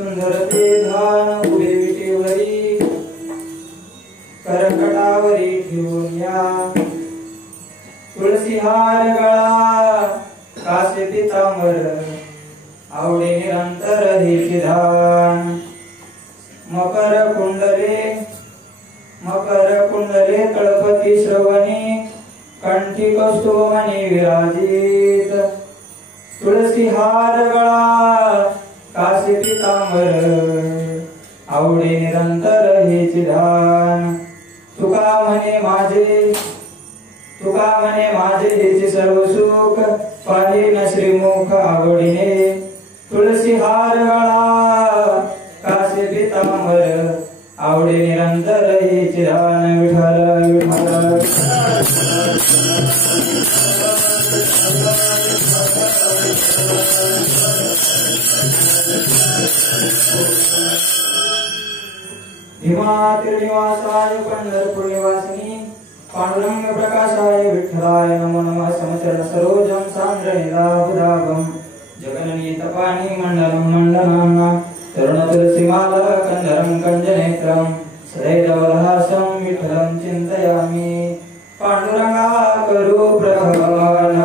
सुंदर ते धान उभे विटेवरी करकटावरी ठेवून या तुळसी हार गळा कासे पितांबर आवडे निरंतर हे धान मकर कुंडले तळपती श्रवणी कंठी कौस्तुभमणी विराजित तुळसी हार गळा कासे पितांबर आवडे निरंतर हे धान तुका म्हणे माझे हेचे सर्व सुख पाहिन श्रीमुख आवडीने तुळसी हार गळा कासे पितांबर आवडे निरंतर हेचे धान विठ्ठल विठ्ठल निवासाय पंढरपूर निवासिनी पांडुरंग प्रकाशाय विठ्ठलाय नमो नमः समचरण सरोजं सांद्रहिलाभुदाभं जगननी तपानी मंडलं मंडनाना तरुण तुलसीमाला कंदरं कंजनेत्रं सदैवलहासं विठ्ठलं चिन्तयामि पांडुरंगा करू प्रभवान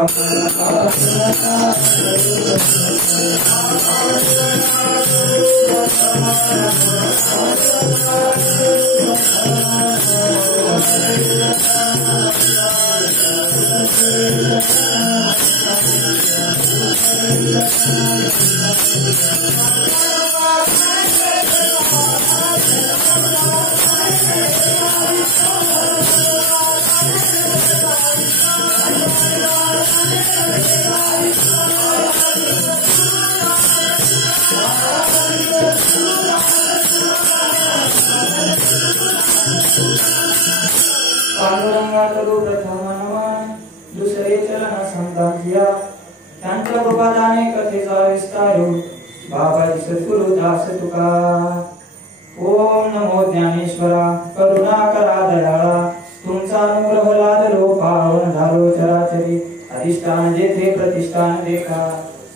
पांडुरंगा करू प्रथम नमन दुसरे चरण संतांच्या त्यांच्या प्रभादाने कथेचा विस्तारू बाबाजी सद्गुरु दास तुका ओम नमो ज्ञानेश्वरा करुणा करा दयाळा तुमचा अनुग्रह लादलो पावन झालो चराचरी अधिष्ठान जेथे प्रतिष्ठान देखा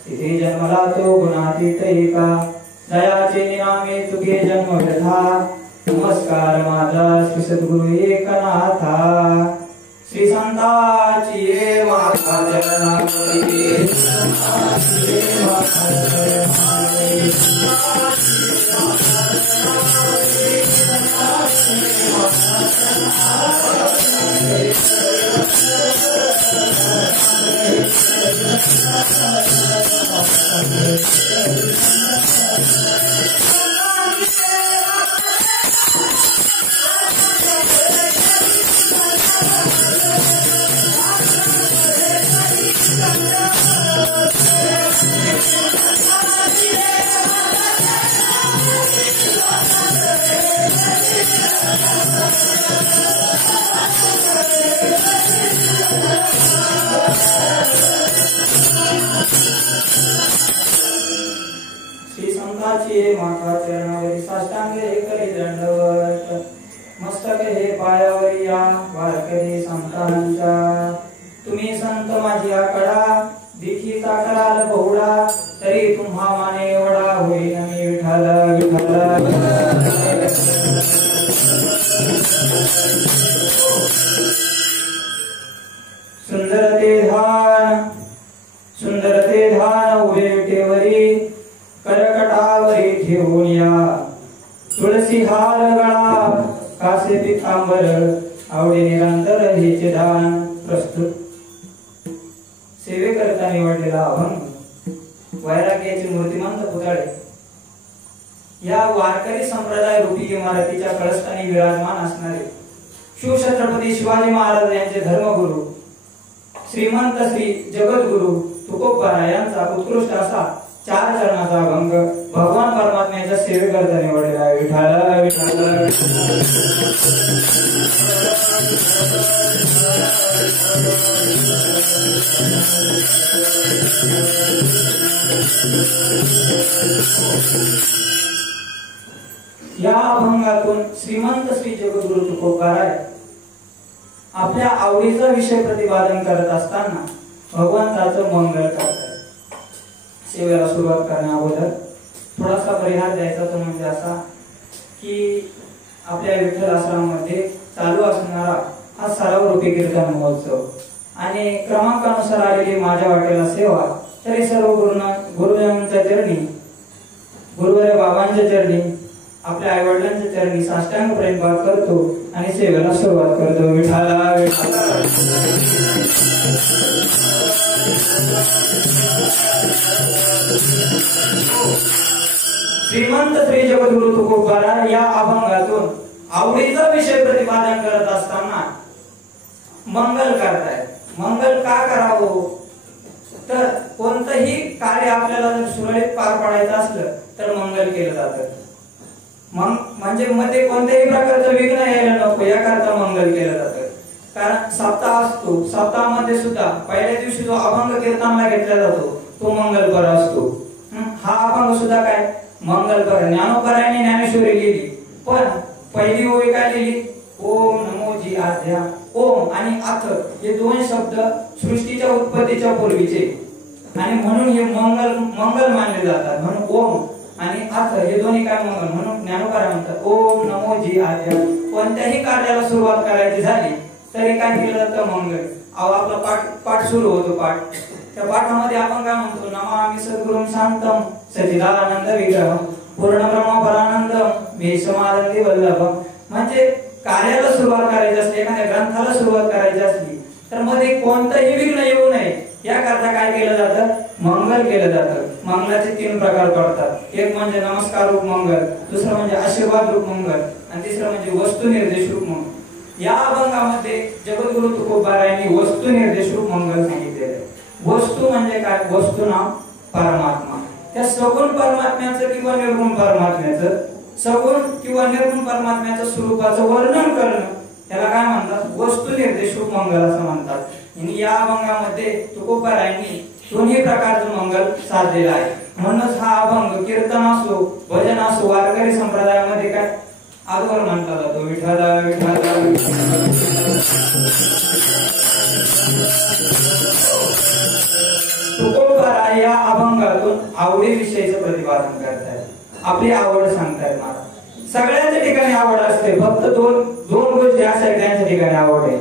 तिथे जन्मला तो गुणातीत एका दयाचे निनामे तुझे जन्म व्यथा नमस्कार माझा श्री सद्गुरु एकनाथा श्री संताची ये माता चरणावरी माता चरणावरी साष्टांगे करी दंडवत मस्तक हे पायावरी या वारकरी संतांच्या तुम्ही संत माझी आकडा देखीचा कराल बहुडा तरी तुम्हा माने एवढा होईल मी विठ्ठल विठ्ठल सुंदर ते धान उभे विटेवरी करकटावरी ठेवून या तुळसी हार गळा कासे पितांबर आवडे निरंतर हेचे दान प्रस्तुत सेवेकरता निवडलेला अभंग वैराग्याची मूर्तिमंत पुतळे या वारकरी संप्रदाय रूपी इमारतीच्या कळस्थानी विराजमान असणारे शिवछत्रपती शिवाजी महाराज यांचे धर्मगुरु श्रीमंत श्री जगद्गुरु तुकोबारा यांचा उत्कृष्ट असा 4 चरणाचा अभंग भगवान परमात्म्याच्या सेवेकरता निवडलेला आहे विठ्ठल विठ्ठल या अभंगातून श्रीमंत श्री जगद्गुरु तुकोबारा आपल्या आवडीचा विषय प्रतिपादन करत असताना भगवंताचं मंगल करतात. सेवेला सुरुवात करण्या अगोदर थोडासा परिहार द्यायचा तो म्हणजे असा की आपल्या विठ्ठल आश्रमामध्ये चालू असणारा हा सरावरूपी कीर्तन महोत्सव आणि क्रमांकानुसार आलेली माझ्या वाटेला सेवा, तरी सर्व गुरुजनांच्या चरणी, गुरुवर्य बाबांच्या चरणी, आपल्या आई वडिलांच्या चरणी साष्टांग प्रणिपात करतो आणि सेवेला सुरुवात करतो. विठ्ठला विठ्ठला. श्रीमंत श्री जगद्गुरु तुकोबारा या अभंगातून आवडीचा विषय प्रतिपादन करत असताना मंगल करतायत. मंगल का करावं, तर कोणतंही कार्य आपल्याला जर सुरळीत पार पाडायचं असलं तर मंगल केलं जातं. म्हणजे मध्ये कोणत्याही प्रकारचं विघ्न यायला नको याकरता मंगल केलं जातं. कारण सप्ताह असतो, सप्ताहामध्ये सुद्धा पहिल्या दिवशी जो अभंग कीर्तनला घेतला जातो तो मंगलपर असतो. हा अभंग सुद्धा काय मंगलपर. ज्ञानोबरायांनी ज्ञानेश्वरी लिहिली, पण पहिली ओवी काय लिहिली, ओम नमो जी आद्या. ओम आणि अथ हे दोन शब्द सृष्टीच्या उत्पत्तीच्या पूर्वीचे आणि म्हणून हे मंगल मानले जातात. म्हणून ओम आणि अथ हे दोन्ही काय मंगल, म्हणून ज्ञानोबराय म्हणतात ओम नमो जी आद्या. कोणत्याही कार्याला सुरुवात करायची झाली तरी काय केलं जातं, मंगल. आपला पाठ सुरू होतो. त्या पाठामध्ये आपण काय म्हणतो, नमामि सद्गुरुं शांतम सच्चिदानंद विग्रहं पूर्ण ब्रह्मपरानंदम मेषमादंती वल्लभम. म्हणजे कार्याला सुरुवात करायची असली, एखाद्या ग्रंथाला सुरुवात करायची असली तर मध्ये कोणतंही विघ्न येऊ नये याकरता काय केलं जातं, मंगल केलं जातं. मंगलाचे 3 प्रकार पडतात. एक म्हणजे नमस्कार रूप मंगल, दुसरं म्हणजे आशीर्वाद रूप मंगल आणि तिसरं म्हणजे वस्तू निर्देश रूप मंगल. या अभंगामध्ये जगद्गुरु तुकोबारायांनी वस्तू निर्देश रूप मंगल सांगितलेलं आहे. वस्तू म्हणजे काय, वस्तू नाम परमात्मा. त्या सगुण परमात्म्याचं किंवा निर्गुण परमात्म्याचं, सगुण किंवा निर्गुण परमात्म्याच्या स्वरूपाचं वर्णन करणं त्याला काय म्हणतात, वस्तू निर्देश रूप मंगल असं म्हणतात. आणि या अभंगामध्ये तुकोबारायांनी दोन्ही प्रकारचं मंगल साधलेलं आहे. म्हणूनच हा अभंग कीर्तन असो, भजन असो, वारकरी संप्रदायामध्ये काय आदवर म्हटला जातो, विठ्ठला विठ्ठला. तुकोबारा या अभंगातून आवडीविषयीचं प्रतिपादन करतायत. आपली आवड सांगतायत. मला सगळ्यांच्या ठिकाणी आवड असते, फक्त दोन गोष्टी अशा त्यांच्या ठिकाणी आवड आहे,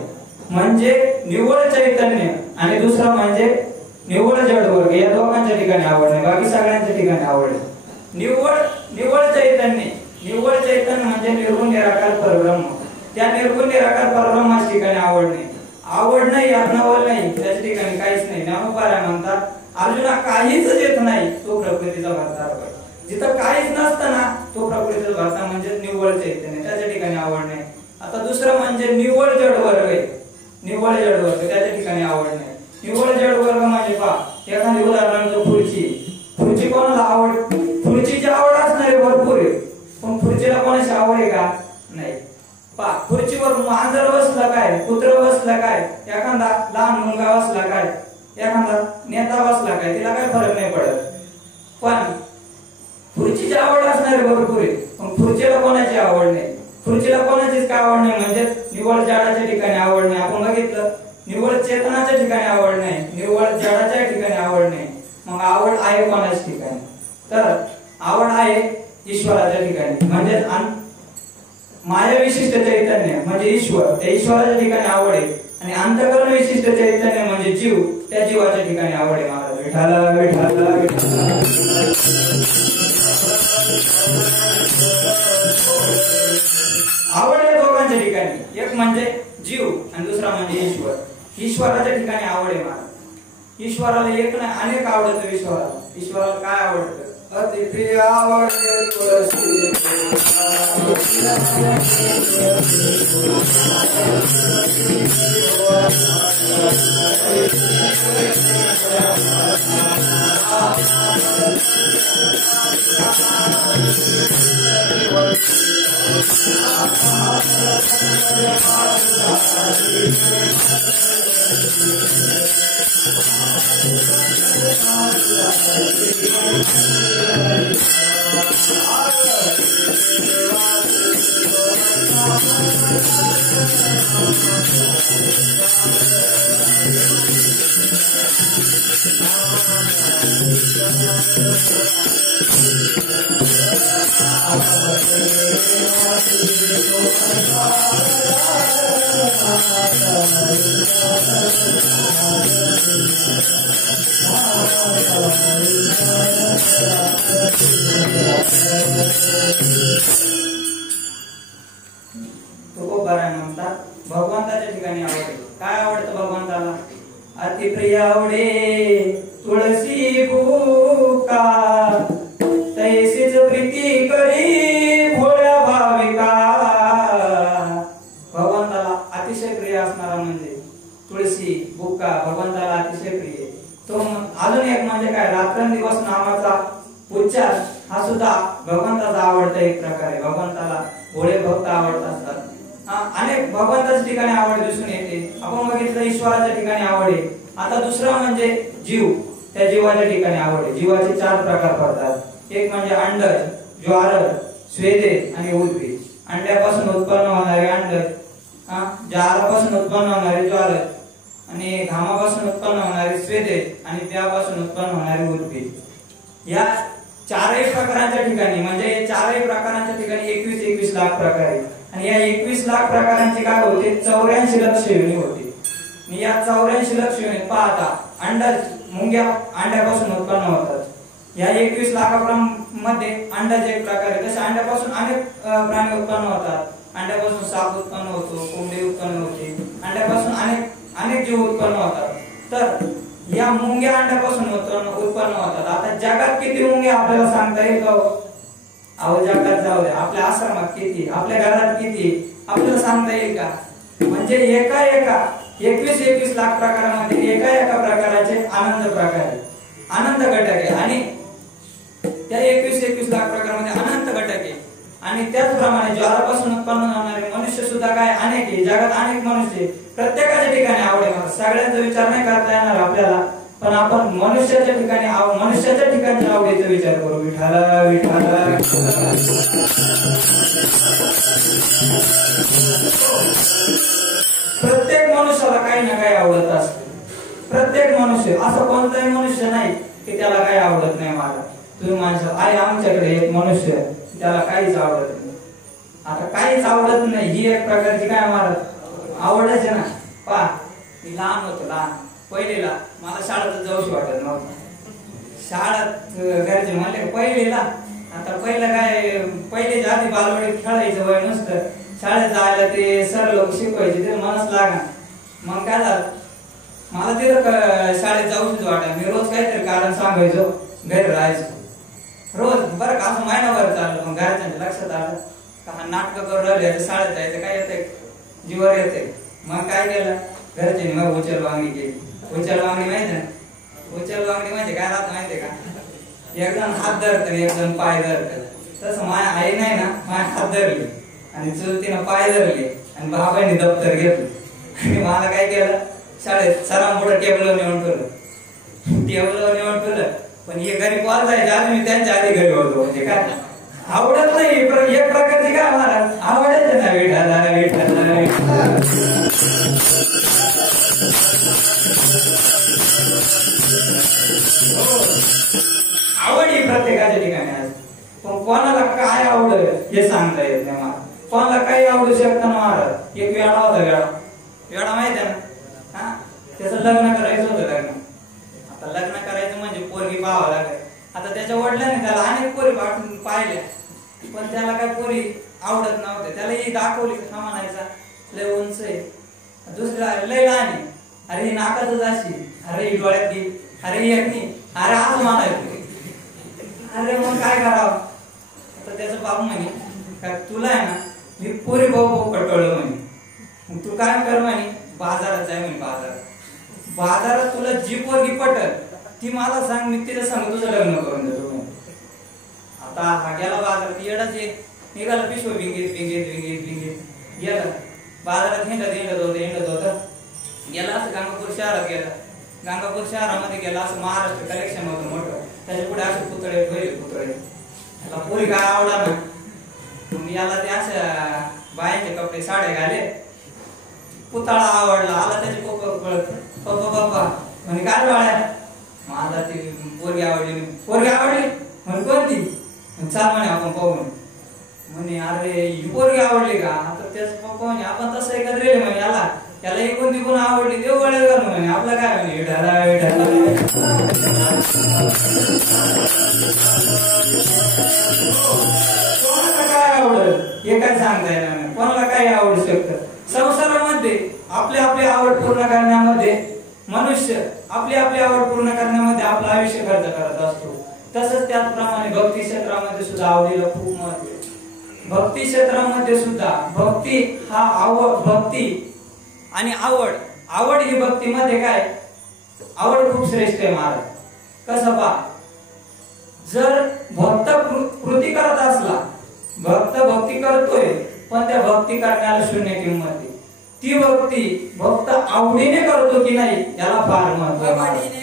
म्हणजे निव्वळ चैतन्य आणि दुसरं म्हणजे निव्वळ जडवर्ग. या दोघांच्या ठिकाणी आवड नाही, बाकी सगळ्यांच्या ठिकाणी आवड आहे. निव्वळ चैतन्य म्हणजे निर्गुण निराकार परब्रह्म. त्या निर्गुण निराकार परब्रह्माच्या ठिकाणी आवड नाही. आवड नाही, नवल नाही, त्याच्या ठिकाणी काहीच नाही. ज्ञानोबराय म्हणतात अर्जुना काहीच येत नाही तो प्रकृतीचा भरता. जिथं काहीच नसताना तो प्रकृतीचा भरता म्हणजे निव्वळ चैतन्य, त्याच्या ठिकाणी आवड नाही. आता दुसरं म्हणजे निव्वळ जडवर्ग आहे. निव्वळ जडवर्ग त्याच्या ठिकाणी आवड नाही. निव्वळ जडवर्ग म्हणजे पहा, एखादी उदाहरणार्थ खुर्ची कोणाला आवड, खुर्चीची आवड असणारे भरपूर आहे, पण खुर्चीला कोणाची आवड आहे का, नाही. पहा, खुर्चीवर मांजर बसला काय, कुत्र बसला काय, एखादा लहान मुलगा बसला काय, एखादा नेता बसला काय, तिला काय फरक नाही पडत. पण खुर्चीची आवड असणारे भरपूर आहे, पण खुर्चीला कोणाची आवड नाही. खुर्चीला कोणाचीच काय आवड नाही, म्हणजे निव्वळ जडाच्या ठिकाणी आवड नाही. आपण बघितलं, निव्वळ चेतनाच्या ठिकाणी आवड नाही, निव्वळ जडाच्या ठिकाणी आवड नाही. मग आवड आहे कोणाच्या ठिकाणी, तर आवड आहे ईश्वराच्या ठिकाणी, म्हणजे माया विशिष्ट चैतन्य म्हणजे ईश्वर, त्या ईश्वराच्या ठिकाणी आवड आहे. आणि अंतःकरण विशिष्ट चैतन्य म्हणजे जीव, त्या जीवाच्या ठिकाणी आवड आहे. महाराज विठ्ठला विठ्ठला विठ्ठला. आवड आहे दोघांच्या ठिकाणी, एक म्हणजे जीव आणि दुसरा म्हणजे ईश्वर. ईश्वराच्या ठिकाणी आवड आहे. महाराज ईश्वराला एक नाही, अनेक आवडतं. ईश्वराला काय आवडतं, अतिप्रिय आवडते तुळशी. तुकोबाराय म्हणतात भगवंताच्या ठिकाणी आवडते. काय आवडतं भगवंताला? अतिप्रिय आवडे तुळसी बुका, तैसीच प्रीती करी भोळ्या भाविका. भगवंताला अतिशय प्रिय असणारा म्हणजे तुळशी बुका भगवंताला अतिशय प्रिय. तो अजून एक म्हणजे काय, रात्रंदिवस नामाचा उच्चार हा सुद्धा भगवंताचा आवडता एक प्रकार आहे. भगवंताला भोळे भक्त आवडत असतात. अनेक भगवंताच्या ठिकाणी आवड दिसून येते. आपण बघितलं ईश्वराच्या ठिकाणी आवड आहे. आता दुसरा म्हणजे जीव, त्या जीवाच्या ठिकाणी आवड आहे. जीवाचे 4 प्रकार पडतात. एक म्हणजे अंडज, ज्वारद, स्वेदे आणि उद्भिद. अंड्यापासून उत्पन्न होणारे अंडज, जारापासून उत्पन्न होणारे ज्वारद, आणि घामापासून उत्पन्न होणारे स्वेदे, आणि त्यापासून उत्पन्न होणारे उद्भिद. या 4ही प्रकारांच्या ठिकाणी म्हणजे 4ही प्रकारांच्या ठिकाणी 21 लाख प्रकार आहेत. आणि या 21 लाख प्रकारांची काय होते, 84 लक्ष योनी होते. आणि या 84 लक्ष योनी पाहता अंडज, मुंग्या अंड्यापासून उत्पन्न होतात. या 21 लाखांमध्ये अंडज एक प्रकार आहे. तसे अंड्यापासून अनेक प्राणी उत्पन्न होतात. अंड्यापासून साप उत्पन्न होतो, कोंबडी उत्पन्न होते, अंड्यापासून अनेक जीव उत्पन्न होतात. तर या मुंग्या अंड्यापासून उत्पन्न होतात. आता जगात किती मुंग्या आपल्याला सांगता येईल का? अहो जगात जाऊ दे, आपल्या आश्रमात किती, आपल्या घरात किती, आपल्याला सांगता येईल का? म्हणजे एका 21 लाख प्रकारामध्ये एका प्रकाराचे आनंद प्रकार आहे, आनंद घटक आहे. आणि त्या 21 लाख प्रकारामध्ये अनंत घटक आहे. आणि त्याचप्रमाणे ज्वारापासून उत्पन्न होणारे मनुष्य सुद्धा काय अनेक आहे. जगात अनेक मनुष्य, प्रत्येकाच्या ठिकाणी आवड आहे. सगळ्यांचा विचार नाही करता येणार आपल्याला, पण आपण मनुष्याच्या ठिकाणी मनुष्याच्या ठिकाणच्या आवडीचा विचार करू. विठाला विठाला प्रत्येक मनुष्याला काही ना काही आवडत असते. प्रत्येक मनुष्य, असं कोणताही मनुष्य नाही की त्याला काही आवडत नाही. मला तुम्ही माणसं आहे, आमच्याकडे एक मनुष्य त्याला काहीच आवडत नाही. आता काहीच आवडत नाही ही एक प्रकारची काय महाराज आवडच आहे ना. पहा, मी लहान होतो, लहान पहिलीला मला शाळेत जाऊशी वाटत नव्हतं. शाळेत घरचे म्हणले पहिलीला, आता पहिलं काय, पहिलीच्या आधी बालवाडीत खेळायचं वय नसतं. शाळेत जायला ते सर लोक शिकवायचे, ते मनच लागा. मग काय झालं, मला तिथं शाळेत जाऊशीच वाटत. मी रोज काहीतरी कारण सांगायचो, घरी राहायचो रोज. बरं का, असं महिनाभर चाललं. मग घरच्यांच्या लक्षात आलं का हा नाटक करून राहिले, शाळेत जायचं काय येतंय, जीवर येते. मग काय केलं घरच्यांनी, मग उचल वांगणी केली. उचल वांगणी माहिती ना? उचल वांगणी म्हणजे काय राहत माहितीये का? एक जण हात धरत, एक जण पाय धरत. तसं माझ्या आई नाही ना, माझ्या हात धरली आणि चुलतीनं पाय धरले आणि बाबांनी दप्तर घेतलं. आणि मला काय केलं, शाळेत सरांपुढे टेबलवर नेऊन ठेवलं. टेबलवर नेऊन ठेवलं. पण हे घरी कॉल जायचे आधी, मी त्यांच्या आधी घरी होतो. म्हणजे काय आवडत नाही, एक प्रकारची काय महाराज आवडायचं ना. विठाला विठाला आवड ही प्रत्येकाच्या ठिकाणी असते. पण कोणाला काय आवडेल हे सांगता येत नाही मला. कोणाला काही आवडू शकतं ना महाराज. एक वेळा होता, वेळा माहिती आहे ना, त्याचं लग्न करायचं होतं. आता लग्न करायचं म्हणजे पोरगी पाहावं लागेल. आता त्याच्या वडिलांनी त्याला अनेक पोरी पाहिल्या, पण त्याला काय पोरी आवडत नव्हते. त्याला ही दाखवली, हा म्हणायचा लय उंच आहे, दुसऱ्या लय लहान आहे, अरे ही नाकातच अशी, अरे ही डोळ्यात ती, अरे ही एकनी, अरे आज म्हणायचं. अरे मग काय करावं. आता त्याचं बाप म्हणे का तुला आहे ना मी पोरी भाऊ कटवलं म्हणे. मग तू काय कर म्हणे, बाजारात जाय म्हणे. बाजारात तुला जी पोरगी पटल ती मला सांग, मी तिला सांग तुझं लग्न करून देतो. आता हा गेला बाजारात, येडाच निघाला पिशव विंगीत गेला बाजारात. हिंडत होत गेला. असं गंगापूर शहरात गेला. गंगापूर शहरामध्ये गेला. असं महाराष्ट्र कलेक्शन होतं मोठं. त्याच्या पुढे असे पुतळे ठेवले. त्याला पोरी काय आवडा ना, मग याला ते अशा बायांचे कपडे साड्या घाले. पुतळा आवडला, आला त्याचे पप्पा म्हणे काय बाळ्या, माझा ती पोरगी आवडली. पोरगी आवडली म्हणे कोणती, चाल म्हणे आपण पाहू म्हणे. अरे ही पोरगी आवडली का, आता त्याच पप्पा म्हणे आपण तसं एकत्र रे म्हणे, याला ही कोणती कोण आवडली देव वळेल का म्हणे, आपलं काय म्हणे विठाला विठाला. कोणाला काय आवडल हे काय सांगता येणार नाही, कोणाला काय आवडू शकतं. संसारामध्ये आपली आपली आवड पूर्ण करण्यामध्ये, मनुष्य आपली आपली आवड पूर्ण करण्यामध्ये आपलं आयुष्य खर्च करत असतो. तसंच त्याचप्रमाणे भक्ती क्षेत्रामध्ये सुद्धा आवडीला खूप महत्व आहे. भक्ती क्षेत्रामध्ये सुद्धा भक्ती हा आवड, भक्ती आणि आवड ही भक्तीमध्ये काय, आवड खूप श्रेष्ठ आहे महाराज. कसं पहा, जर भक्त कृती करत असला, भक्त भक्ती करतोय पण त्या भक्ती करण्याला शून्य किंमत आहे. ती भक्त आवडीने करतो की नाही याला फार महत्व आहे.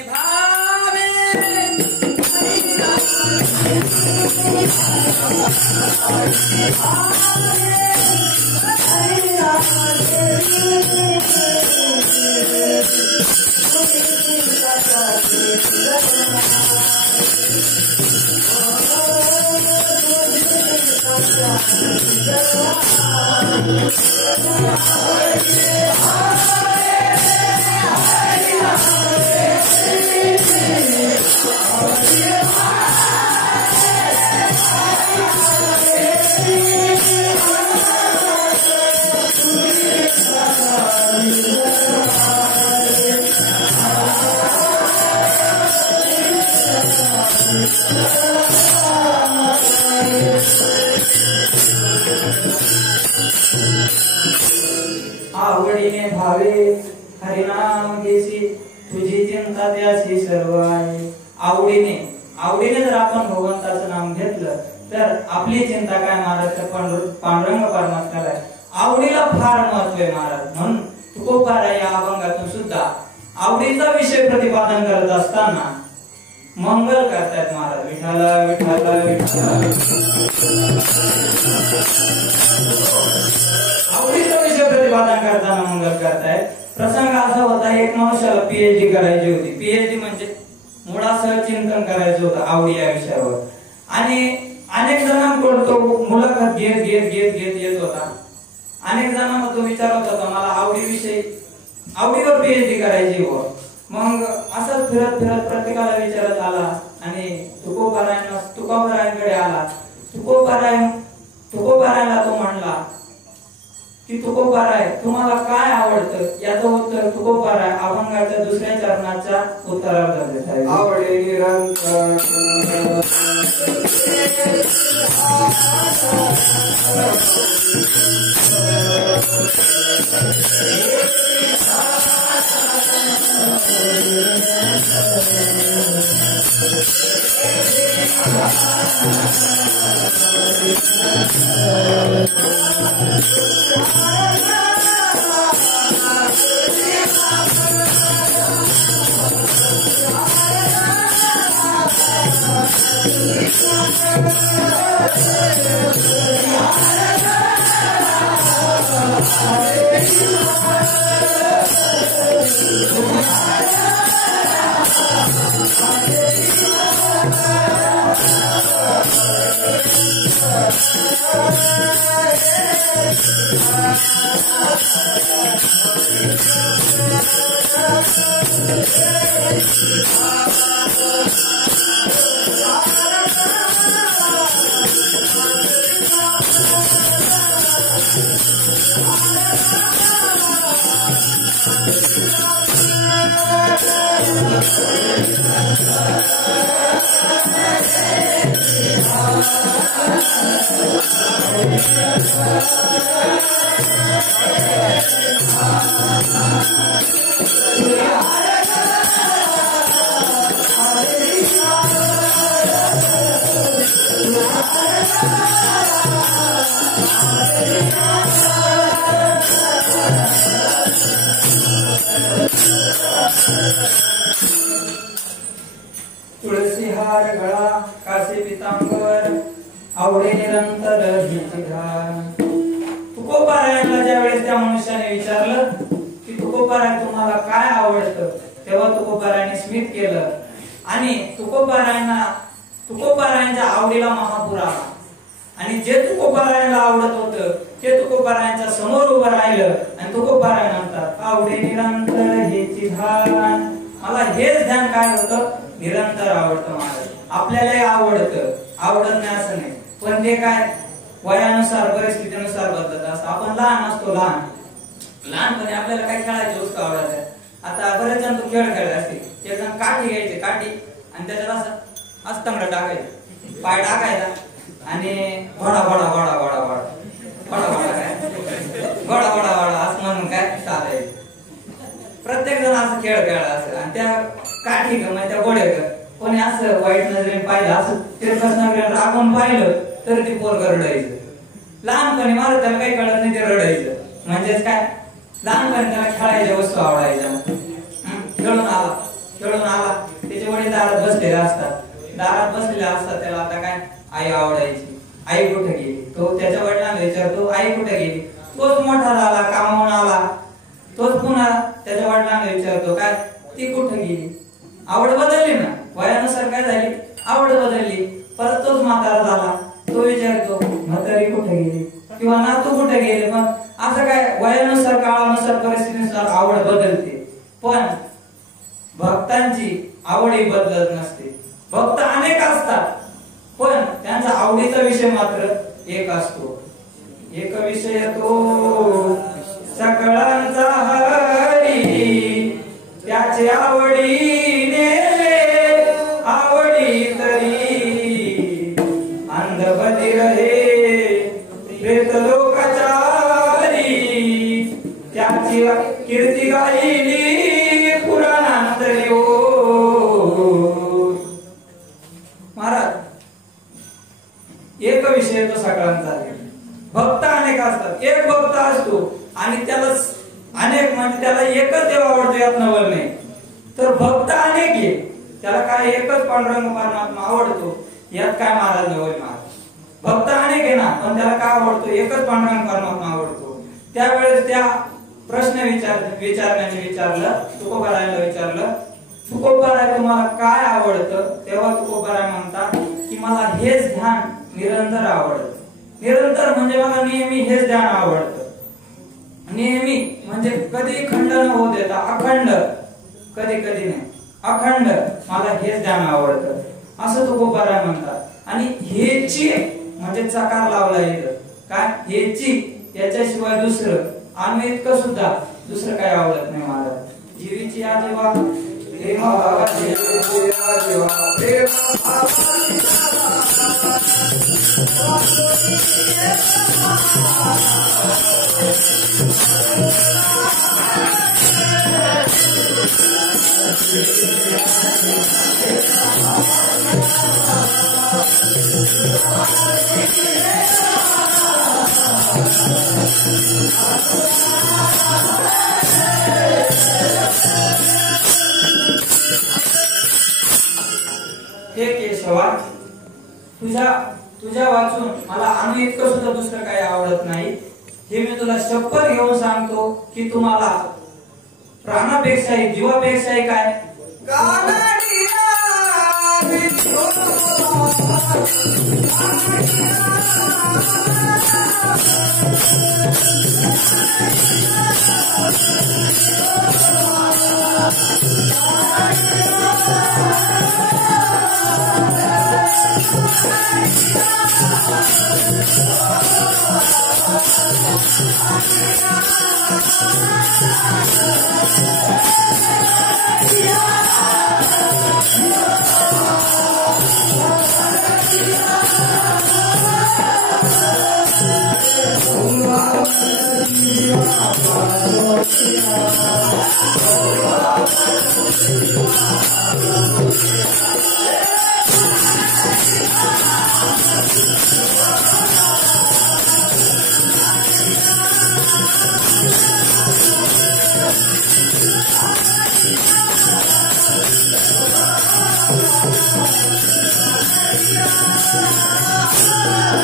आवडीने भावे हरिनाम घेसी, तुझी चिंता त्याची सर्व आहे. आवडीने जर आपण भगवंताचं नाम घेतलं तर आपली चिंता काय महाराज, तर पांडुरंग परमात्म्याला आहे. आवडीला फार महत्व आहे महाराज. म्हणून तुकोबारा या अभंगातून सुद्धा आवडीचा विषय प्रतिपादन करत असताना मंगल करतायत महाराज. विठाला विठाला विठाला. आवडीचा विषय प्रतिपादन करताना मंगल करतायत. प्रसंग असा होता, एक मनुष्याला पीएचडी करायची होती. पीएचडी म्हणजे मुळासह चिंतन करायचं होतं आवडी या विषयावर. आणि अनेक जणांकडून तो मुलाखत घेत येत होता. अनेक जणांना तो विचारत होता मला आवडीवर पीएचडी करायची हो. मग असंच फिरत प्रत्येकाला विचारत आला आणि तुकोबारायांकडे आला. तुकोबारायला तो म्हणला की तुकोबाराय तुम्हाला काय आवडतं, याचं उत्तर तुकोबाराय अभंगाच्या दुसऱ्या चरणाच्या उत्तरार्धात देत आहे. आवडे निरंतर तुळसी हार गळा कासे पितांबर निरंतर हिची ध्यान. तुकोबारायांना ज्यावेळेस त्या मनुष्याने विचारलं की तुकोबाराय तुम्हाला काय आवडतं, तेव्हा तुकोबारायांनी स्मित केलं आणि तुकोबारायांच्या आवडीला महापूर आला आणि जे तुकोबारायांना आवडत होतं ते तुकोबारायांच्या समोर उभं राहिलं आणि तुकोबाराय म्हणतात आवडे निरंतर हेची ध्यान. मला हेच ध्यान काय होतं, निरंतर आवडतं. मला आपल्यालाही आवडत नाही असं नाही, पण ते काय वयानुसार परिस्थितीनुसार बदलत असतं. आपण लहान असतो, लहानपणी आपल्याला काय खेळायची वस्तू आवडायचं. आता बरेच जण तो खेळ खेळत असते, एक जण काठी घ्यायचे, काठी आणि त्याच्यात असं अस्तांगड टाकायचं, पाय टाकायचा आणि घोडा घोडा घोडा घोडा घोडा घोडा घोडा काय घोडा घोडा घोडा असं म्हणून काय चालायचं. प्रत्येक जण असं खेळ खेळला असं आणि त्या काठी म्हणजे त्या घोडे कोणी असं वाईट नजरेने पाहिलं, असं तिरकस नजरेने राखून पाहिलं तर ती पोरग रडायचं. लहानपणी मला त्याला काही कळत नाही, ते रडायचं. म्हणजेच काय, लहानपणी त्याला खेळायच्या वस्तू आवडायच्या. खेळून आला त्याचे वडील दारात बसलेले असतात, त्याला आता काय आई आवडायची, आई कुठे गेली, तो त्याच्या वडिलांना विचारतो आई कुठे गेली. तोच मोठा झाला, कामावून आला, तोच पुन्हा त्याच्या वडिलांना विचारतो काय ती कुठे गेली. आवड बदलली ना, वयानुसार काय झाली, आवड बदलली. परत तोच म्हातारा झाला, तो विचारतो म्हातारी कुठे गेली किंवा नातू कुठे गेले. पण असं काय वयानुसार, काळानुसार, परिस्थितीनुसार आवड बदलते, पण भक्तांची आवडी बदलत नसते. भक्त अनेक असतात पण त्यांचा आवडीचा विषय मात्र एक असतो. एक विषय तो सकळांचा हरी, त्याचे आवडीने आवडी तरी अंधबधीर हे प्रेत लोकाचारी, त्याची कीर्ती गायली पुराणांतरी. ओ महाराज, एक विषय तो सगळ्यांचा. भक्त अनेक असतात, एक भक्त असतो आणि त्याला अनेक म्हणजे त्याला एकच देव आवडतो यात नवल नाही. तर भक्त अनेक आहे, त्याला काय एकच पांडुरंग परमात्मा आवडतो यात काय महाराज नवल. महाराज भक्त अनेक आहे ना, पण त्याला काय आवडतो, एकच पांडुरंग परमात्मा आवडतो. त्यावेळेस त्या प्रश्न विचारण्याने विचारलं, तुकोबारायला विचारलं तुकोबाराय तुम्हाला काय आवडतं, तेव्हा तुकोबाराय म्हणतात की मला हेच ध्यान निरंतर आवडतं. निरंतर म्हणजे मला नेहमी हेच ध्यान आवडतं. नेहमी म्हणजे कधी खंड न होऊ देता अखंड, कधी कधी नाही, अखंड मला हेच ध्यान आवडतं असं तुकोबाराय म्हणतात. आणि हेची म्हणजे चकार लावला येतं काय, हेची, याच्याशिवाय दुसरं आम्ही इतकं सुद्धा दुसरं काही आवडत नाही महाराज. जीवीची आजीवा प्रेम भावाची आजीवा प्रेम हे केशवा, तुझ्या वाचून मला अनु इतकं सुद्धा दुसरं काही आवडत नाही. हे मी तुला शपथ घेऊन सांगतो की तुम्हाला प्राणापेक्षाही जीवापेक्षाही काय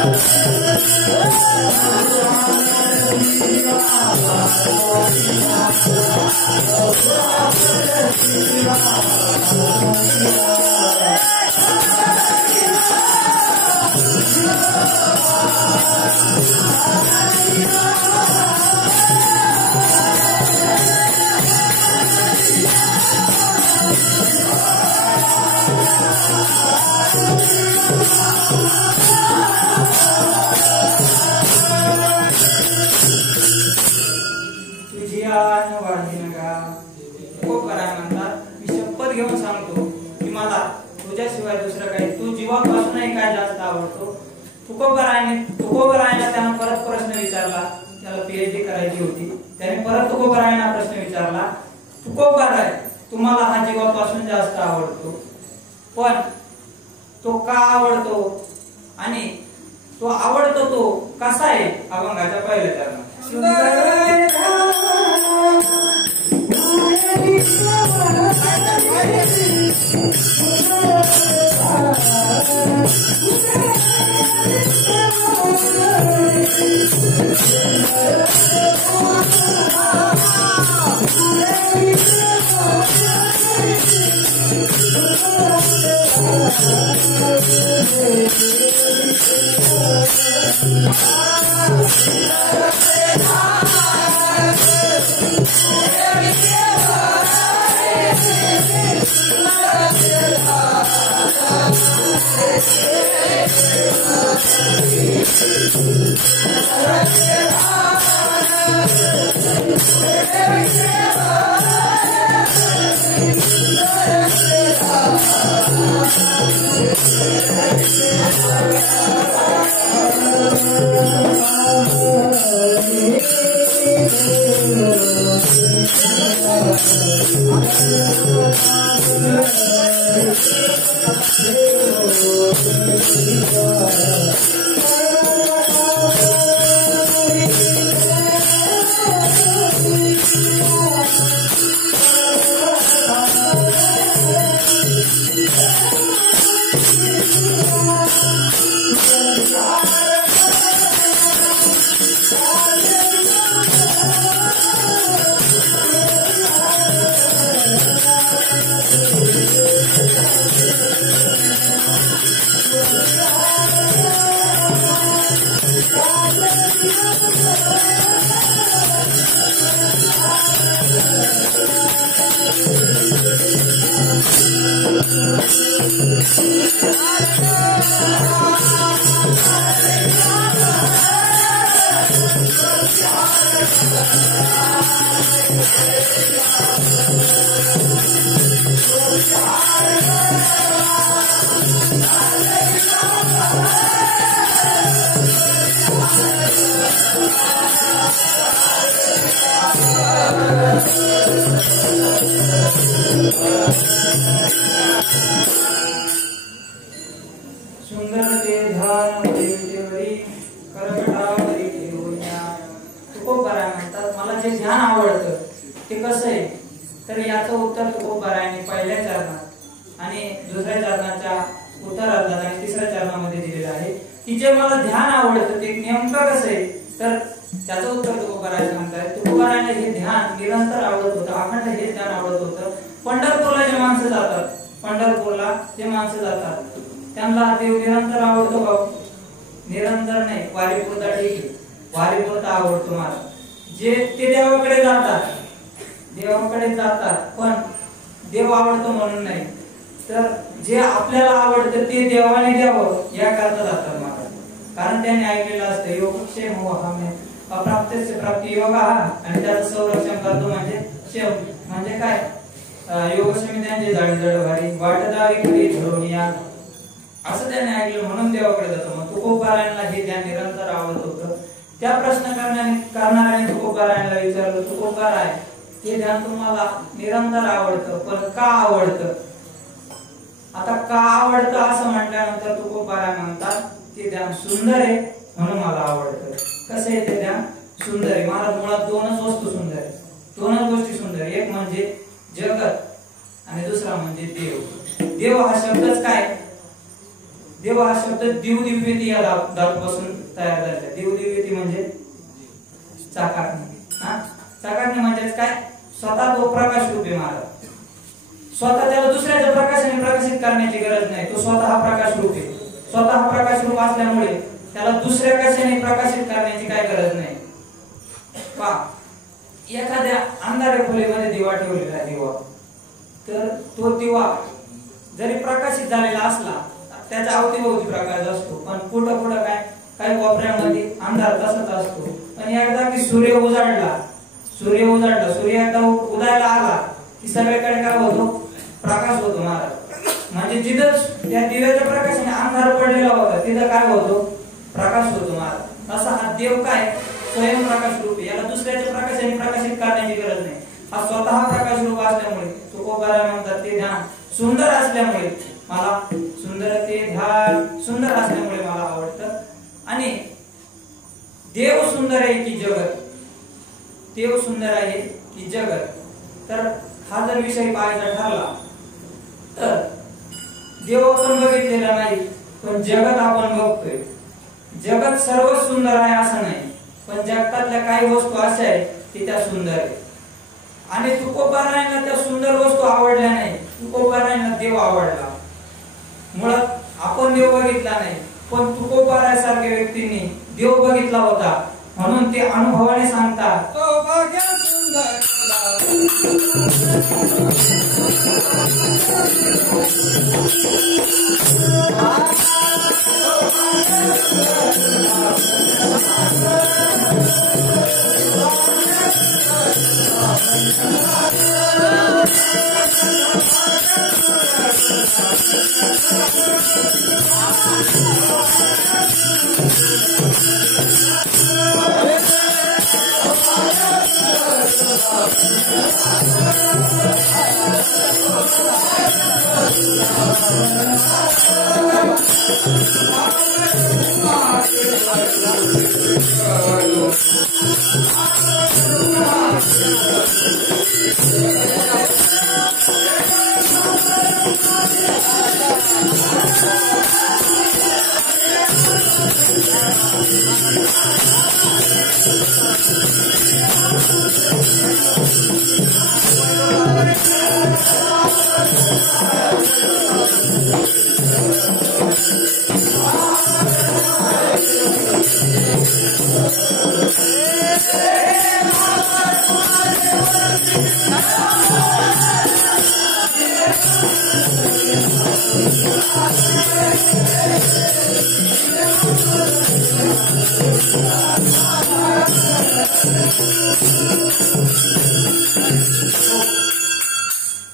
Yeah. घेऊन सांगतो की मला तुझ्याशिवाय दुसरं काही, तू जीवापासूनही काय जास्त आवडतो. तुकोबरायने त्यानं परत प्रश्न विचारला. त्याला पीएचडी करायची होती. त्याने परत तुकोबरायना प्रश्न विचारला, तुकोबराय तुम्हाला हा जीवापासून जास्त आवडतो, पण तो का आवडतो आणि तो आवडतो तो कसा आहे? अभंगाच्या पहिल्या चरणात पण देव आवडतो म्हणून नाही, तर जे आपल्याला आवडतं ते देवाने द्यावं या करता जातात महाराज. कारण त्यांनी ऐकलेलं असतं योगक्षेम हो हमें अप्राप्तस्य प्राप्ती योग हा, आणि त्याचं संरक्षण करतो म्हणजे क्षेम म्हणजे काय, योगक्षेमी त्यांचे जाळी जडभारी वाटदारी करी धरोनिया असं त्यांनी ऐकलं म्हणून देवाकडे जातो. मग तुकोबारायणला हे ज्ञान निरंतर आवडत होतं. त्या प्रश्न करणाऱ्याने तुकोबारायणला विचारलं, तुकोबाराय हे ध्यान तुम्हाला निरंतर आवडतं, पण का आवडतं? आता का आवडतं असं म्हटल्यानंतर तुकोबाराय म्हणतात ते ध्यान सुंदर आहे म्हणून मला आवडतं. कसं आहे ते ध्यान सुंदर आहे? महाराज मुळात दोनच वस्तू सुंदर आहे, दोनच गोष्टी सुंदर आहे. एक म्हणजे जगत आणि दुसरा म्हणजे देव. देव हा शब्दच काय, देव हा शब्द दिवदिव्यती या धातूपासून तयार झालेला आहे. दिवदिव्यती म्हणजे चाकाटणी. चाकाटणी म्हणजेच काय? स्वतः तो प्रकाश रूपी महाराज, स्वतः त्याला दुसऱ्याच्या प्रकाशाने प्रकाशित करण्याची गरज नाही. तो स्वतः हा प्रकाश रूप आहे. स्वतः हा प्रकाश रूप असल्यामुळे त्याला दुसऱ्या कशाने प्रकाशित करण्याची काय गरज नाही. पहा, एखाद्या अंधाऱ्या खोलीमध्ये दिवा ठेवलेला आहे, दिवा, तर तो दिवा जरी प्रकाशित झालेला असला त्याच्या अवतीभोवती प्रकाश असतो, पण कुठं कुठं काय काही कोपऱ्यामध्ये अंधार तसाच असतो. पण एकदा की सूर्य उजाडला, सूर्य एकदा उदयाला आला की सगळीकडे काय होतो? प्रकाश होतो महाराज. म्हणजे जिथं त्या दिव्याच्या प्रकाशाने अंधार पडलेला होता तिथं काय होतो? प्रकाश होतो महाराज. असा हा देव काय? स्वयंप्रकाश रूप आहे. याला दुसऱ्याच्या प्रकाशाने प्रकाशित करण्याची गरज नाही. हा स्वतः प्रकाश रूप असल्यामुळे तुकोबाराय म्हणतात ते ध्यान सुंदर असल्यामुळे मला सुंदर असल्यामुळे मला आवडतं. आणि देव सुंदर आहे की जगत? देव सुंदर आहे की जगत? तर हा जर विषय पाहायचा ठरला तर देव आपण बघितलेला नाही, पण जगत आपण बघतोय. जगत सर्व सुंदर आहे असं नाही, पण जगतातल्या काही वस्तू अशा आहेत की त्या सुंदर आहेत. आणि तुकोबारायांना त्या सुंदर वस्तू आवडल्या नाही, तुकोबारायांना देव आवडला. मुळात आपण देव बघितला नाही, पण तुकोबारायासारख्या व्यक्तींनी देव बघितला होता, म्हणून ते अनुभवाने सांगतात, तो भाग्य सुंदर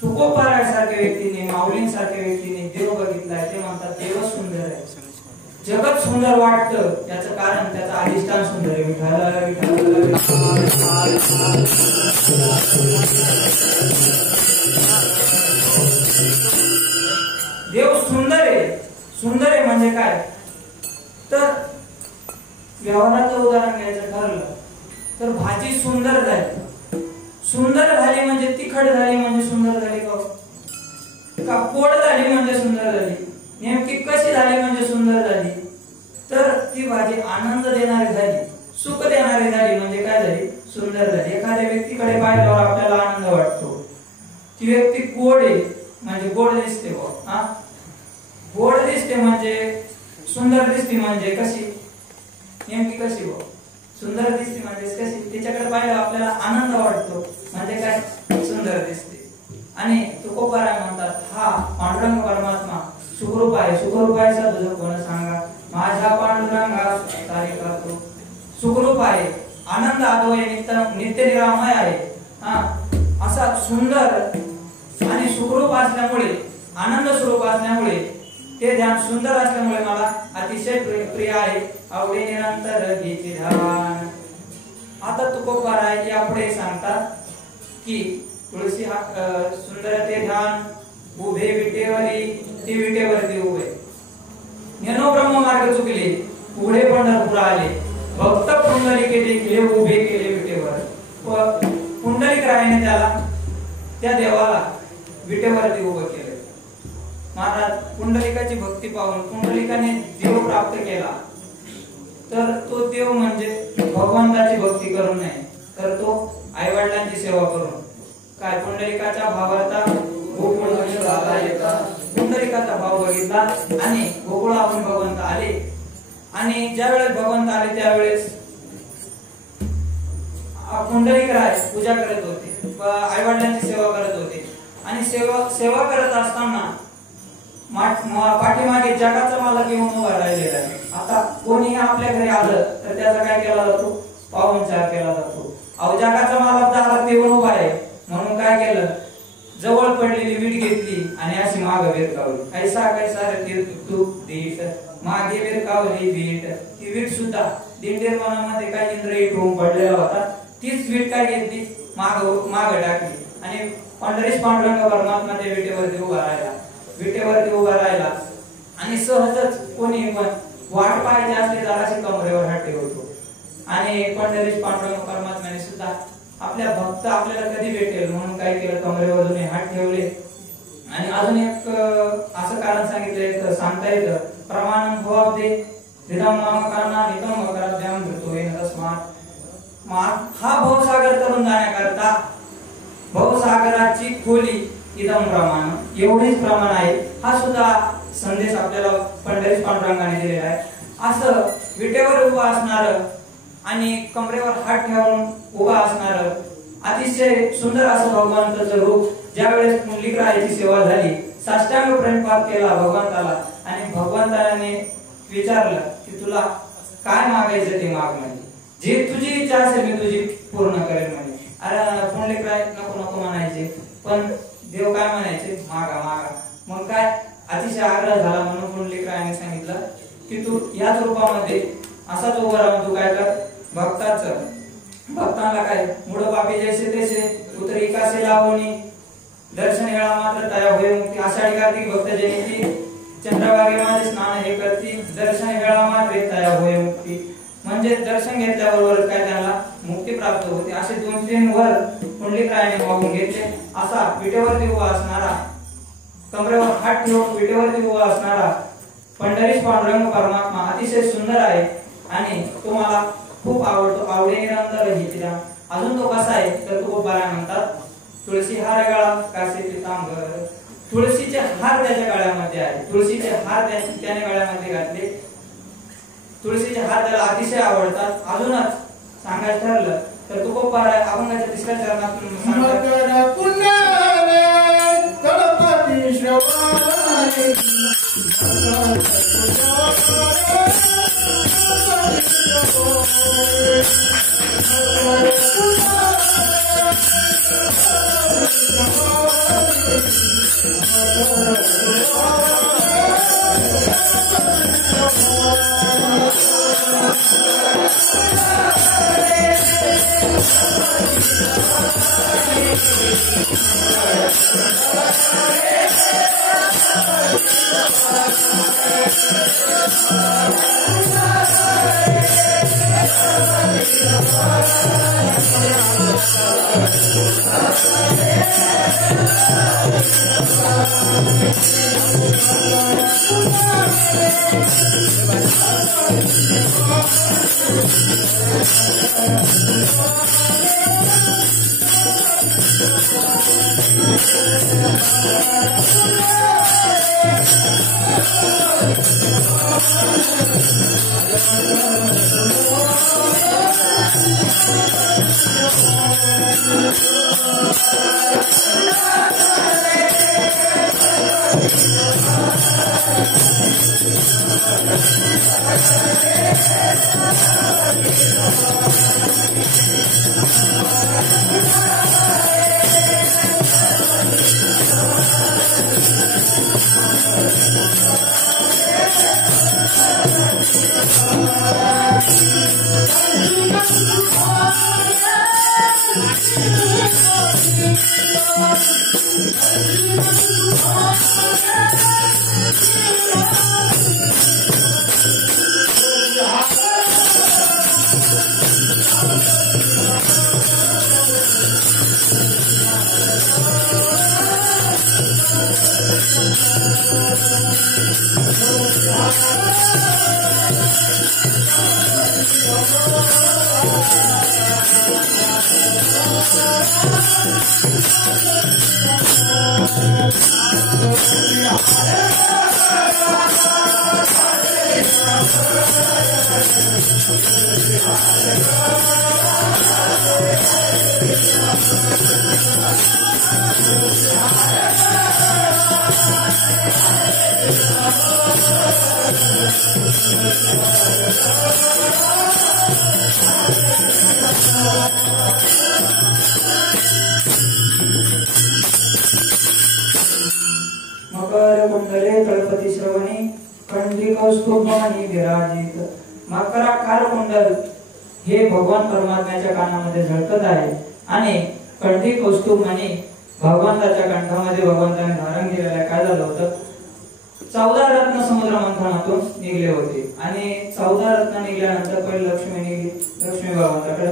तुकोबारायासारख्या व्यक्तीने, माऊलींसारख्या व्यक्तीने देव बघितलाय. ते म्हणतात देव सुंदर आहे, जगत सुंदर वाटतं. याचं कारण त्याचं अधिष्ठान सुंदर आहे. देव सुंदर आहे. सुंदर आहे म्हणजे काय? तर व्यवहाराचं उदाहरण घ्यायचं ठरलं तर भाजी सुंदर झाली. सुंदर झाली म्हणजे तिखट झाली म्हणजे सुंदर झाली का गोड झाली म्हणजे सुंदर झाली? नेमकी कशी झाली म्हणजे सुंदर झाली? तर ती भाजी आनंद देणारी झाली, सुख देणारी झाली म्हणजे काय झाली? सुंदर झाली. एखाद्या व्यक्तीकडे पाहिल्यावर आपल्याला आनंद वाटतो. ती व्यक्ती गोड आहे म्हणजे गोड दिसते. गोड दिसते म्हणजे सुंदर दिसते म्हणजे कशी? नेमकी कशी? सुंदर दिसते म्हणजे कशी? तिच्याकडे पाहिल्यावर आपल्याला आनंद वाटतो म्हणजे काय? सुंदर दिसते. आणि तुकोबाराय म्हणतात हा पांडुरंग परमात्मा सुखरूप आहे. सुखरूपायचा तुझं कोण सांगा, माझ्या पांडुरंगा कार्य करतो. सुखरूप आहे, आनंद अद्वय नित्य निरामय आहे. असा सुंदर आणि सुखरूप असल्यामुळे, आनंद स्वरूप असल्यामुळे, ते ध्यान सुंदर असल्यामुळे मला अतिशय प्रिय आहे. आवडे निरंतर घेचे ध्यान. आता तुकोबाराय यापुढे सांगतात की तुळशी हा सुंदर ते ध्यान उभे विटेवरी, ते विटेवरती उभे. ज्ञानो ब्रह्म मार्ग चुकले, पुढे पंढरपूर आले. भक्त पुंडलिके देखले उभे केले विटेवर. पुंडलिक रायाने त्या देवाला विटेवरती उभं केलं. महाराज पुंडलिकाची भक्ती पाहून पुंडलिकाने देव प्राप्त केला, तर तो देव म्हणजे भगवंताची भक्ती करून नाही, तर तो आई वडिलांची सेवा करून. काय पुंडलिकाच्या भावाचा गोकुळ झाला येता, पुंडलिकाचा भाव बघितला आणि गोकुळाहून भगवंत आले. आणि ज्या वेळेस भगवंत आले त्यावेळेस पुंडलिकराय पूजा करत होते, आई वडिलांची सेवा करत होते. आणि सेवा करत असताना पाठीमागे जगाचा मालक येऊन उभा राहिलेला आहे. आता कोणी आपल्या घरी आलं तर त्याचा काय केला जातो, पाहुणचार केला जातो. अहो जगाचा मालक दारात येऊन उभा आहे म्हणून काय केलं, जवळ पडलेली वीट घेतली आणि अशी मागे विरकावली. कैसा कैसा रे तू दीट, मागे विरकावली वीट. ती वीट सुद्धा दिंडीरवनामध्ये काय इंद्रही ठोंब पडलेला होता, तीच वीट काय घेतली, माग टाकली आणि पंढरीश पांडुरंग परमात्मा त्या विटेवरती उभा राहिला. आणि सहजच कोणी पण वाट पाहायची असली तर अशी कमरेवर हात ठेवतो. आणि पंढरीश पांडुरंग परमात्म्याने सुद्धा आपल्या भक्त आपल्याला कधी भेटेल म्हणून काय केलं, कमरेवर दोन्ही हात ठेवले. आणि अजून एक असं कारण सांगितलं, सांगता येतं, प्रमाण भवाब्दे हृदम मामकांना नितम कराभ्याम धृतो येन तस्मात्. हा भवसागर तरुण जाण्याकरता भवसागराची खोली इदम प्रमाण, एवढीच प्रमाण आहे. हा सुद्धा संदेश आपल्याला पंढरीश पांडुरंगाने दिलेला आहे. असं विटेवर उभा असणार आणि कमरेवर हात ठेवून उभा असणार अतिशय सुंदर असं भगवंताचं रूप. ज्या वेळेस पुंडलिकरायाची सेवा झाली, साष्टांग प्रणिपात केला भगवंताला आणि भगवंताने विचारलं की तुला काय मागायचं ते माग, म्हणजे जी तुझी इच्छा असेल मी तुझी पूर्ण करेन म्हणे. अरे पुंडलिकराय नको नको म्हणायचे, पण देव काय म्हणायचे, मागा मागा. मग काय अतिशय आग्रह झाला म्हणून पुंडलिकरायाने सांगितलं की तू याच रूपामध्ये असाच उभा राहून तू काय कर, भक्तांना काय मूढ पापी जैसे तैसे उतरी कासे लावणी दर्शन वेळा मात्र तया होय मुक्ती. आषाढी कार्तिक भक्त जयंती चंद्रभागेमध्ये स्नान हे करती, दर्शन वेळा मात्र तया होय मुक्ती. म्हणजे दर्शन घेतल्याबरोबर काय त्यांना मुक्ती प्राप्त होते. असे 2-3 वर पुंडलिकरायाने मागून घेतले. असा विटेवरती उभा असणारा, कमरेवर हात ठेवून विटेवरती उभा असणारा पंढरीश पांडुरंग परमात्मा अतिशय सुंदर आहे आणि तुम्हाला खूप आवडतो. आवडे निरंतर हिचिरा. अजून तो कसा आहे तर तो बारा म्हणतात, तुळशी हार गळा कासे पितांबर. तुळशीचे हार त्याच्या गळ्यामध्ये आहे, तुळशीचे हार त्याने गळ्यामध्ये घातले. तुळशीचे हार त्याला अतिशय आवडतात. अजूनच सांगायचं ठरलं तर तुकोबारा अभंगाच्या 3ऱ्या चरणातून मकर कुंडले तळपती श्रवणी कंठी कौस्तुभानी विराजित. मकराकार कुंडल हे भगवान परमात्म्याच्या कानामध्ये झळकत आहे आणि कंठी कौस्तुभानी भगवंताच्या कंठामध्ये भगवंताने धारण केलेलं आहे. काय झालं होतं, 14 रत्न समुद्र मंथनातून निघले होते आणि 14 रत्न निघल्यानंतर पहिले लक्ष्मी निघली, लक्ष्मी भगवंताकडे,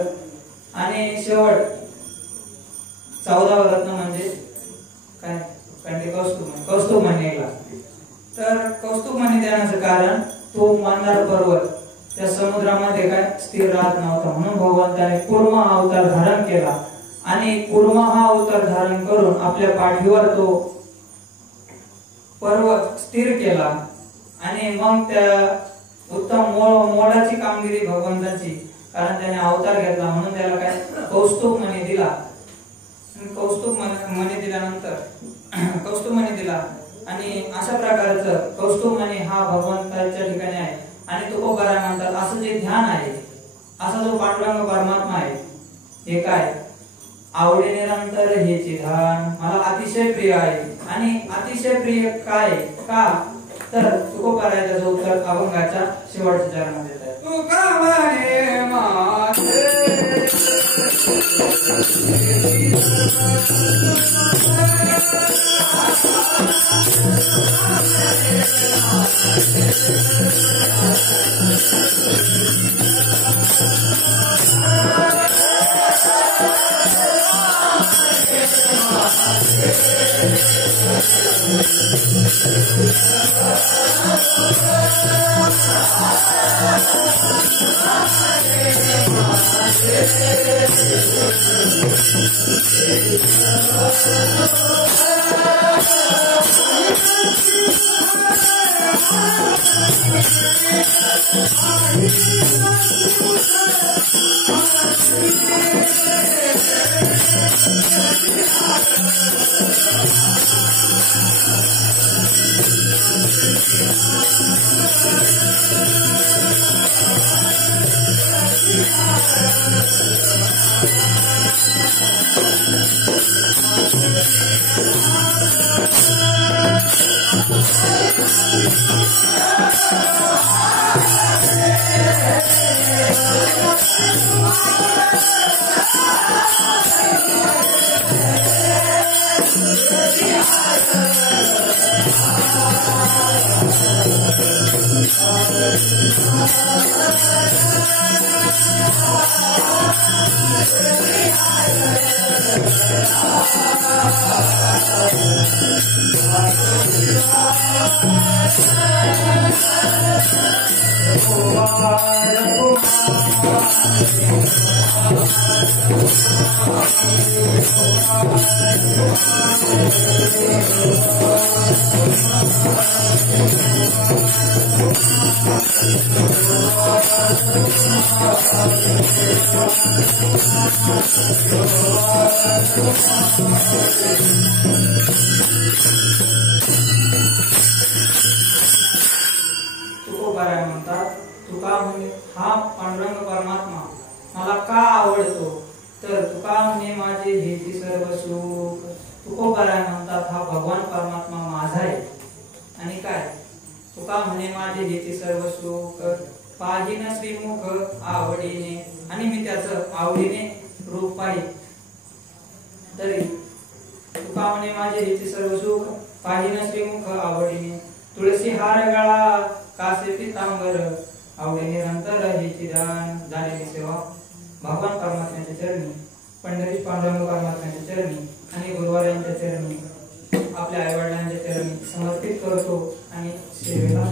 आणि शेवट 14वा रत्न म्हणजे काय, कंठी कौस्तुभमणी निघला. तर कौस्तुभमणी देण्याचं कारण तो मंदार पर्वत त्या समुद्रामध्ये काय स्थिर राहत नव्हता, म्हणून भगवंताने कूर्म हा अवतार धारण केला आणि कूर्म हा अवतार धारण करून आपल्या पाठीवर तो पर्वत स्थिर केला आणि मग त्या उत्तम मोडाची कामगिरी भगवंताची, कारण त्याने अवतार घेतला म्हणून त्याला काय कौस्तुभमणी दिला. कौस्तुभमणी दिल्यानंतर कौस्तुभमणी दिला आणि अशा प्रकारचं कौस्तुभमणी हा भगवंताच्या ठिकाणी आहे. आणि तुकोबाराय म्हणतात असं जे ध्यान आहे, असा जो पांडुरंग परमात्मा आहे, हे काय आवडे निरंतर हेचे ध्यान मला अतिशय प्रिय आहे. आणि अतिशय प्रिय काय का, तर तुकोबाराय त्याचं उत्तर अभंगाच्या शेवटच्या चरणात देत आहे. तुका म्हणे माझे तुकोबाराय म्हणतात, तुका म्हणे हा पांडुरंग परमात्मा मला का आवडतो, तर तुका म्हणे माझे हेची सर्व सुख. तुकोबाराय म्हणतात हा भगवान परमात्मा माझा आहे आणि काय तुका म्हणे माझे हेची सर्व सुख पाहिन श्रीमुख आवडीने, आणि मी त्याचं आवडीने रूप पाहिन. तरी तुका म्हणे माझे हेची सर्व सुख पाहिन श्रीमुख आवडीने, तुळसी हार गळा कासे पितांबर आवडीने नंतर हेची ध्यान झालेली सेवा भगवान परमात्म्याच्या चरणी, पंढरीश पांडुरंग परमात्म्याच्या चरणी आणि गुरुवारांच्या चरणी, आपल्या आई वडिलांच्या चरणी समर्पित सेवेला